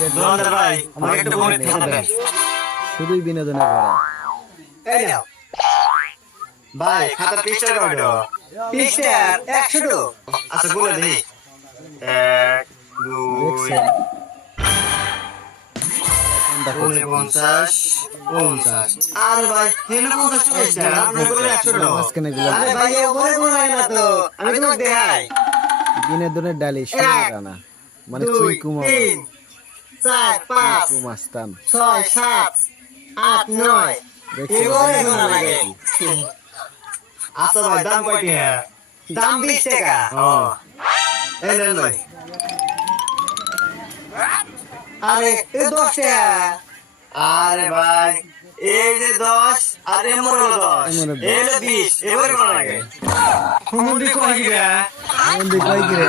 দোকানদার ভাই আমাকে একটা গণিত খাতা দেন। শুধুই বিনোদনের ভরা। এই নাও ভাই খাতা পৃষ্ঠা কয়টা? পৃষ্ঠার 100 আচ্ছা বলে দেই 1 2 49 50 আরে ভাই হেন 50 পয়সা আপনি বলে 100 মাঝখানে গুলো আরে ভাই এ ওরে গুনাই না তো আমি তোমাকে দেখাই বিনোদনের ডালি সুরানা মানে 2 চুইকুমা 3 4 5 কুমাস্তান 6 7 8 9 দেখছেন এবারে গুনা লাগে আচ্ছা ভাই দাম কয়টা? দাম 20 টাকা। এই নেন ভাই। আরে এ 10 টাকা। আরে ভাই এই যে 10 আর এমন হলো 10 এই হলো 20 এবারে গুনা লাগে। হুমুন্দি কয় কি রে? মন্দির কই গিরে